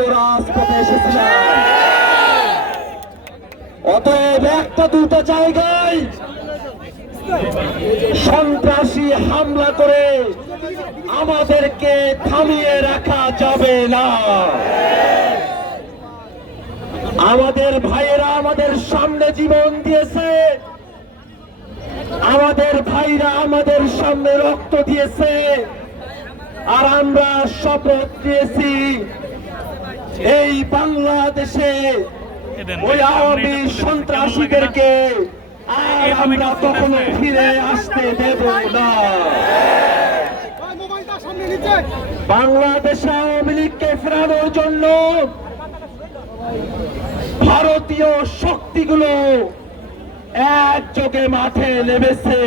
জন্য রাজপথে এসেছিলাম। অতএব একটা দুটো জায়গায় সন্ত্রাসী হামলা করে আমাদেরকে থামিয়ে রাখা যাবে না। আমাদের ভাইয়েরা আমাদের সামনে জীবন দিয়েছে, আমাদের ভাইরা আমাদের সামনে রক্ত দিয়েছে, আর আমরা শপথ নিয়েছি এই বাংলাদেশে ওই আওয়ামী সন্ত্রাসীদেরকে আর আমরা কখনো ফিরে আসতে দেব না। বাংলাদেশে আওয়ামী লীগকে ফেরানোর জন্য ভারতীয় শক্তিগুলো একযোগে মাঠে নেমেছে।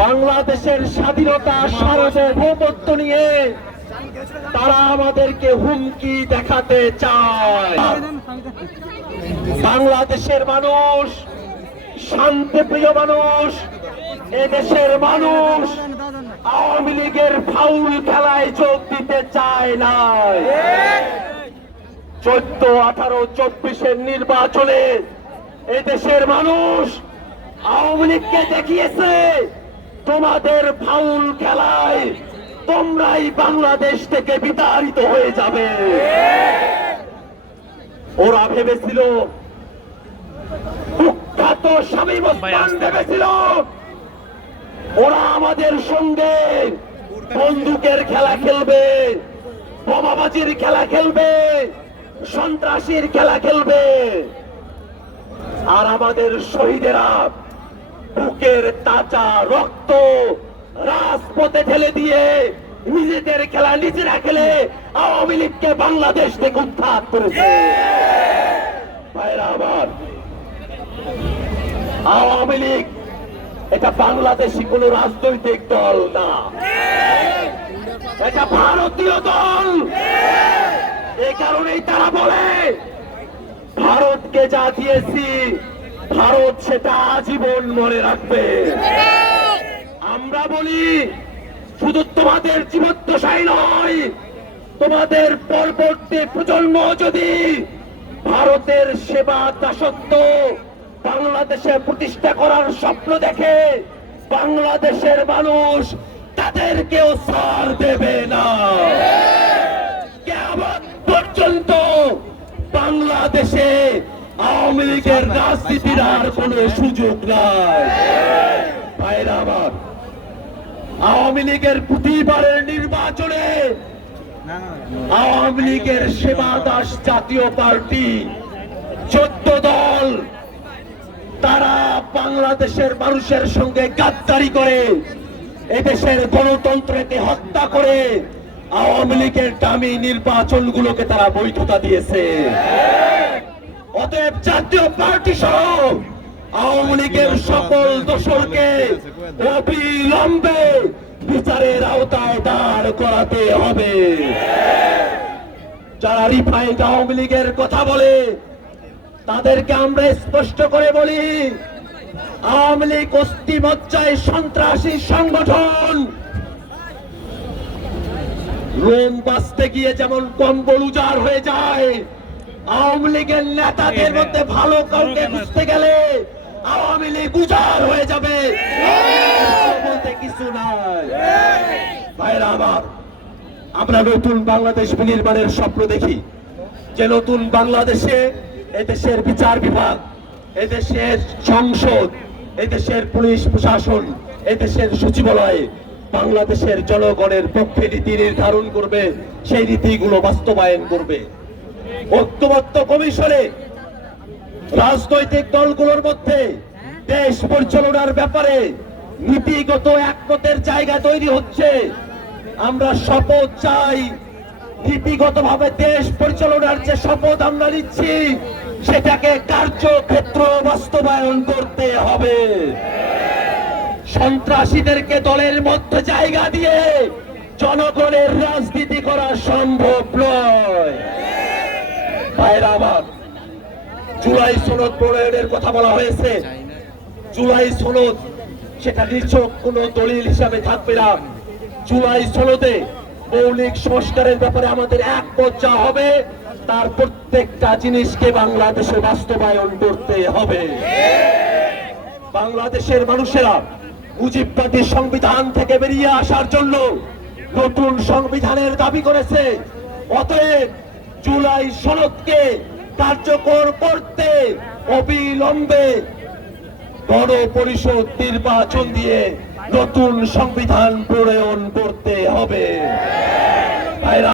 বাংলাদেশের স্বাধীনতা সার্বভৌমত্ব নিয়ে তারা আমাদেরকে হুমকি দেখাতে চায়। বাংলাদেশের মানুষ শান্তিপ্রিয় মানুষ, এদেশের মানুষ আওয়ামী লীগের ফাউল খেলায় যোগ দিতে চায় না। 14, 18, 24-এর নির্বাচনে এদেশের মানুষ আওয়ামী লীগকে দেখিয়েছে তোমাদের ফাউল খেলায় তোমরাই বাংলাদেশ থেকে বিতাড়িত হয়ে যাবে। ওরা ভেবেছিল, কুখ্যাত শামীম ওসমান ভেবেছিল ওরা আমাদের সঙ্গে বন্দুকের খেলা খেলবে, বোমাবাজির খেলা খেলবে, সন্ত্রাসীর খেলা খেলবে, আর আমাদের শহীদেরা বুকের তাজা রক্ত রাজপথে ঢেলে দিয়ে নিজেদের খেলা নিজেরা খেলে আওয়ামী লীগকে বাংলাদেশ থেকে উৎখাত করেছে। ভাইরা আমার, আওয়ামী লীগ এটা বাংলাদেশি কোন রাজনৈতিক দল না, এটা ভারতীয় দল। এই কারণেই তারা বলে ভারতকে যা দিয়েছি ভারত সেটা আজীবন মনে রাখবে। আমরা বলি শুধু তোমাদের জীবদ্দশাই নয়, তোমাদের পরবর্তী প্রজন্ম যদি ভারতের সেবা দাসত্ব বাংলাদেশে প্রতিষ্ঠা করার স্বপ্ন দেখে, বাংলাদেশের মানুষ তাদেরকেও ছাড় দেবে না। কিয়ামত পর্যন্ত বাংলাদেশে আওয়ামী লীগের রাজনীতির আর কোনো সুযোগ নাই। ভাইরা আমার, আওয়ামী লীগের প্রতিবারের নির্বাচনে আওয়ামী লীগের সেবা দাস জাতীয় পার্টি 14 দল তারা বাংলাদেশের মানুষের সঙ্গে গাদ্দারি করে এদেশের গণতন্ত্রকে হত্যা করে আওয়ামী লীগের দামি নির্বাচনগুলোকে তারা বৈধতা দিয়েছে। অতএব জাতীয় পার্টি সহ আওয়ামী লীগের সকল দোষরকে অবিলম্বে বিচারের আওতায় দাঁড় করাতে হবে। যারা রিফাইন্ড আওয়ামী লীগের কথা বলে তাদেরকে আমরা স্পষ্ট করে বলি, আওয়ামী লীগ অস্থিমজ্জায় সন্ত্রাসী সংগঠন। রোম বাঁচতে গিয়ে যেমন কম্বল উজাড় হয়ে যায়, আওয়ামী লীগের নেতাদের মধ্যে ভালো কাউকে বুঝতে গেলে আওয়ামী লীগ উজাড় হয়ে যাবে, বলতে কিছু নাই। ভাইরা আমার, আমরা নতুন বাংলাদেশ বিনির্মাণের স্বপ্ন দেখি, যে নতুন বাংলাদেশে এদেশের বিচার বিভাগ, এদেশের সংসদ, এদেশের পুলিশ প্রশাসন, এদেশের সচিবালয় বাংলাদেশের জনগণের পক্ষে নীতি নির্ধারণ করবে, সেই নীতিগুলো বাস্তবায়ন করবে। ঐক্যবদ্ধ কমিশনে রাজনৈতিক দলগুলোর মধ্যে দেশ পরিচালনার ব্যাপারে নীতিগত একমতের জায়গা তৈরি হচ্ছে। আমরা শপথ চাই, নীতিগতভাবে দেশ পরিচালনার যে শপথ আমরা নিচ্ছি সেটাকে কার্যক্ষেত্র বাস্তবায়ন করতে হবে। সন্ত্রাসীদেরকে দলের মধ্যে জায়গা দিয়ে জনগণের রাজনীতি করা সম্ভব নয়। ভাইরা আমার, জুলাই সনদ প্রণয়নের কথা বলা হয়েছে। জুলাই সনদ সেটা নিছক কোন দলিল হিসাবে থাকবে না। জুলাই সনদে মৌলিক সংস্কারের ব্যাপারে আমাদের একমত যা হবে, তার প্রত্যেকটা জিনিসকে বাংলাদেশে বাস্তবায়ন করতে হবে। বাংলাদেশের মানুষেরা মুজিববাদী সংবিধান থেকে বেরিয়ে আসার জন্য নতুন সংবিধানের দাবি করেছে। অতএব জুলাই সনদকে কার্যকর করতে অবিলম্বে গণপরিষদ নির্বাচন দিয়ে নতুন সংবিধান প্রণয়ন করতে হবে।